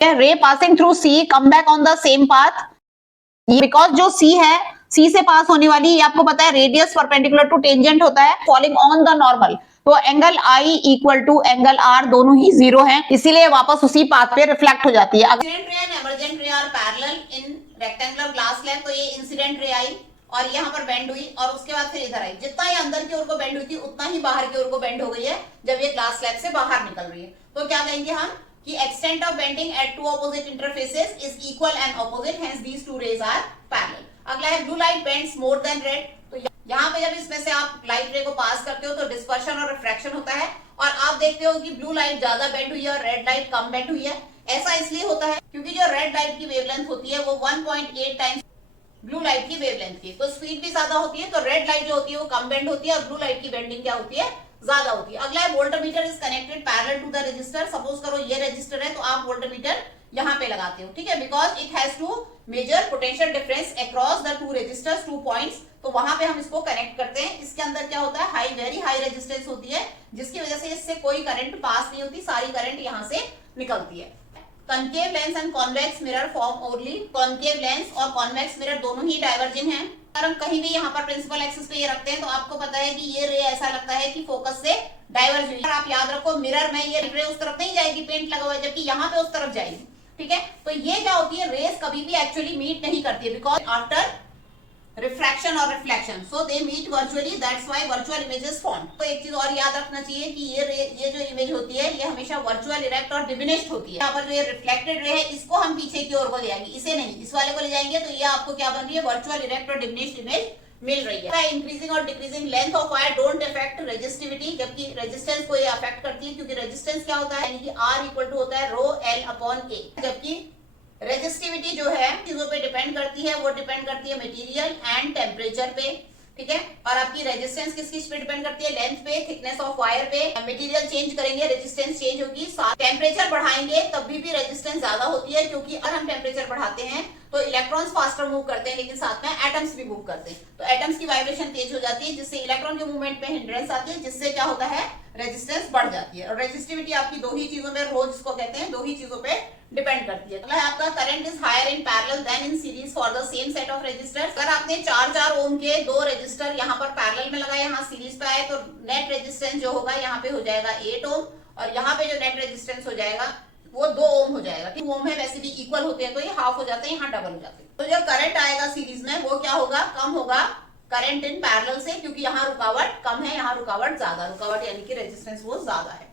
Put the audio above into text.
रे passing through C come back on the same path, because जो C है, सी से पास होने वाली, ये आपको पता है रेडियस परपेंडिकुलर टू टेंजेंट होता है, फॉलिंग ऑन द नॉर्मल, तो angle i equal to angle r दोनों ही जीरो हैं, इसीलिए वापस उसी पाथ पे रिफ्लेक्ट हो जाती है। Incident ray and emergent ray are parallel in rectangular glass slab, तो ये इंसिडेंट रे आई और यहाँ पर बेंड हुई और उसके बाद फिर इधर आई, जितना ये अंदर की ओर को बेंड हुई थी उतना ही बाहर की ओर को बेंड हो गई है जब ये ग्लास स्लैब से बाहर निकल रही है। तो क्या कहेंगे हम कि extent of bending at two opposite interfaces is equal and opposite, hence these two rays are parallel. अगला है blue light bends more than red, तो यहाँ पे जब इसमें से आप लाइट रे को पास करते हो तो डिस्पर्शन और रिफ्रैक्शन होता है और आप देखते हो कि ब्लू लाइट ज्यादा बेंड हुई है और रेड लाइट कम बेंड हुई है। ऐसा इसलिए होता है क्योंकि जो रेड लाइट की वेवलेंथ होती है वो 1.8 टाइम्स ब्लू लाइट की वेवलेंथ की, तो स्पीड भी ज्यादा होती है, तो रेड लाइट जो होती है वो कम बेंड होती है और ब्लू लाइट की बेंडिंग क्या होती है, ज्यादा होती है। अगला है voltmeter is connected parallel to the resistor, suppose करो ये रजिस्टर है तो आप वोल्टमीटर यहाँ पे लगाते हो, ठीक है, because it has to measure potential difference across the two resistors, 2 points, तो वहां पे हम इसको कनेक्ट करते हैं। इसके अंदर क्या होता है, वेरी हाई रेजिस्टेंस होती है जिसकी वजह से इससे कोई करंट पास नहीं होती, सारी करंट यहाँ से निकलती है। Concave lens and convex mirror form only, concave lens और कॉन्वेक्स मिरर दोनों ही डाइवर्जिंग हैं। अगर हम कहीं भी यहाँ पर प्रिंसिपल एक्सिस पे ये रखते हैं तो आपको पता है कि ये रे ऐसा लगता है कि फोकस से डाइवर्ज हुई है। आप याद रखो मिरर में ये रे उस तरफ नहीं जाएगी, पेंट लगा हुआ है, जबकि यहाँ पे उस तरफ जाएगी, ठीक है। तो ये क्या होती है, रेस कभी भी एक्चुअली मीट नहीं करती है बिकॉज आफ्टर रिफ्रैक्शन और reflection, so they meet virtually, that's why virtual images form. तो एक चीज और याद रखना चाहिए कि ये जो इमेज होती है ये हमेशा वर्चुअल, इरेक्ट और डिमिनिश्ड होती है। यहाँ पर जो ये रिफ्लेक्टेड रे है इसको हम पीछे की ओर को ले जाएंगे, इसे नहीं, इस वाले को ले जाएंगे, तो ये आपको क्या बन रही है, वर्चुअल, इरेक्ट और डिमिनिश्ड इमेज मिल रही है। इंक्रीजिंग और decreasing length of wire don't affect resistivity, जबकि रेजिस्टेंस को ये अफेक्ट करती है क्योंकि रेजिस्टेंस क्या होता है, यानी कि R इक्वल टू होता है रो L अपॉन A, जबकि रेजिस्टिविटी जो है चीजों पे डिपेंड करती है, वो डिपेंड करती है मटेरियल एंड टेम्परेचर पे, ठीक है। और आपकी रेजिस्टेंस किस पे डिपेंड करती है, लेंथ पे, थिकनेस ऑफ वायर पे। मटेरियल चेंज करेंगे रेजिस्टेंस चेंज होगी, साथ टेम्परेचर बढ़ाएंगे तब भी रेजिस्टेंस ज्यादा होती है क्योंकि अगर हम टेम्परेचर बढ़ाते हैं तो इलेक्ट्रॉन्स फास्टर मूव करते हैं लेकिन साथ में एटम्स भी मूव करते हैं, तो एटम्स की वाइब्रेशन तेज हो जाती है जिससे इलेक्ट्रॉन के मूवमेंट पे हिंड्रेंस आती है, जिससे क्या होता है, रेजिस्टेंस बढ़ जाती है। और रेजिस्टिविटी आपकी दो ही चीजों में, रो जिसको कहते हैं, दो ही चीजों पे डिपेंड करती है। मतलब आपका current is higher in parallel than in series for the same set of resistors. अगर आपने 4 ओम के 2 रेजिस्टर यहाँ पर पैरेलल में लगाए, यहाँ सीरीज पे आए, तो नेट रेजिस्टेंस जो होगा यहाँ पे हो जाएगा 8 ओम और यहाँ पे जो नेट रेजिस्टेंस हो जाएगा वो 2 ओम हो जाएगा। 2 ओम है, वैसे भी इक्वल होते हैं तो ये हाफ हो जाते हैं, यहाँ डबल हो जाते हैं। तो जो करंट आएगा सीरीज में वो क्या होगा, कम होगा करंट इन पैरेलल से, क्योंकि यहाँ रुकावट कम है, यहाँ रुकावट ज्यादा, रुकावट यानी कि रेजिस्टेंस वो ज्यादा है।